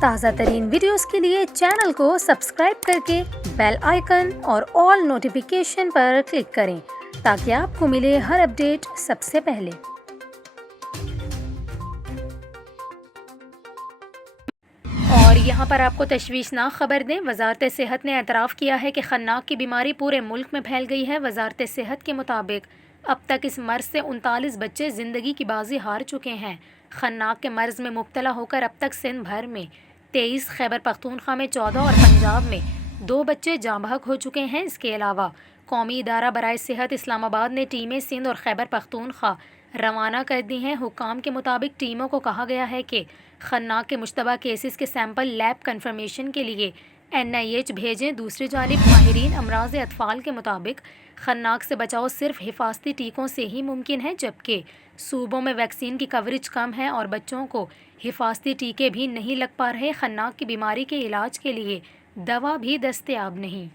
تازہ ترین ویڈیوز کے لیے چینل کو سبسکرائب کر کے بیل آئیکن اور آل نوٹیفیکیشن پر کلک کریں تاکہ آپ کو ملے ہر اپڈیٹ سب سے پہلے۔ اور یہاں پر آپ کو تشویشناک خبر دیں، وزارت صحت نے اعتراف کیا ہے کہ خناق کی بیماری پورے ملک میں پھیل گئی ہے۔ وزارت صحت کے مطابق اب تک اس مرض سے 39 بچے زندگی کی بازی ہار چکے ہیں۔ خناق کے مرض میں مبتلا ہو کر اب تک سندھ بھر میں 23، خیبر پختونخوا میں 14 اور پنجاب میں 2 بچے جاں بحق ہو چکے ہیں۔ اس کے علاوہ قومی ادارہ برائے صحت اسلام آباد نے ٹیمیں سندھ اور خیبر پختونخوا روانہ کر دی ہیں۔ حکام کے مطابق ٹیموں کو کہا گیا ہے کہ خناق کے مشتبہ کیسز کے سیمپل لیب کنفرمیشن کے لیے NIH بھیجیں۔ دوسری جانب ماہرین امراض اطفال کے مطابق خناق سے بچاؤ صرف حفاظتی ٹیکوں سے ہی ممکن ہے، جبکہ صوبوں میں ویکسین کی کوریج کم ہے اور بچوں کو حفاظتی ٹیکے بھی نہیں لگ پا رہے۔ خناق کی بیماری کے علاج کے لیے دوا بھی دستیاب نہیں۔